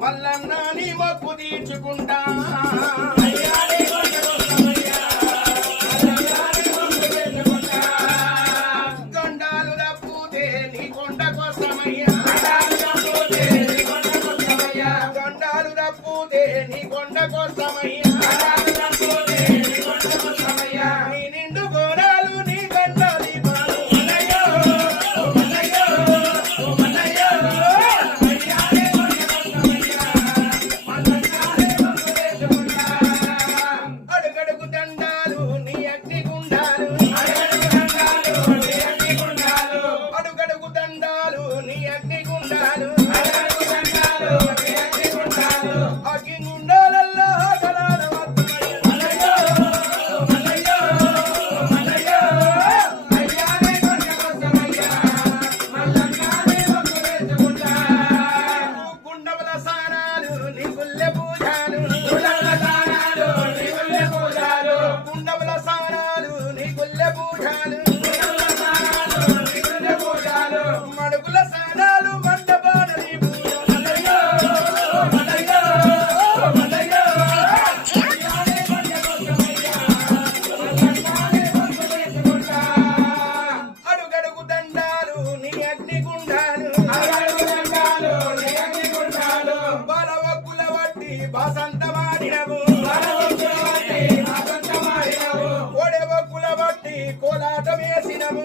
మల్లన్న నీ మొక్కు తీర్చుకుంటా గండాలు తప్పుతే నీ కొండ కోసమయ్యా గండాలు తప్పుతే నీ కొండ కోసమయ్యా నీ నిండు గోడాలు నీ గండాలి మడుగుల సానాలు మండపానని అడుగడుగు దండాలు నీ అగ్ని గుండాలు బలవక్కుల వట్టి బాసంతమాడినవు ఒడవక్కుల వట్టి కోలాటం వేసినవు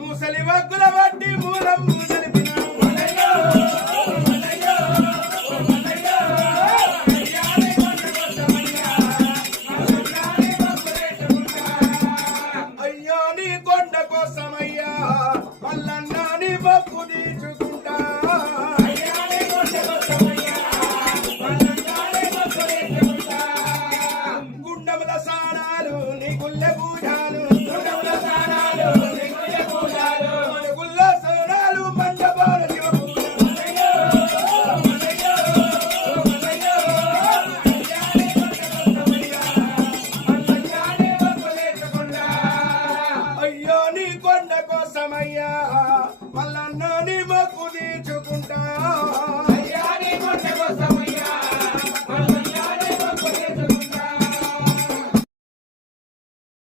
ముసలి వక్కుల వట్టి మూలం అయ్యో నీ కొండ కోసమయ్యా మల్లన్న నీ బొక్కు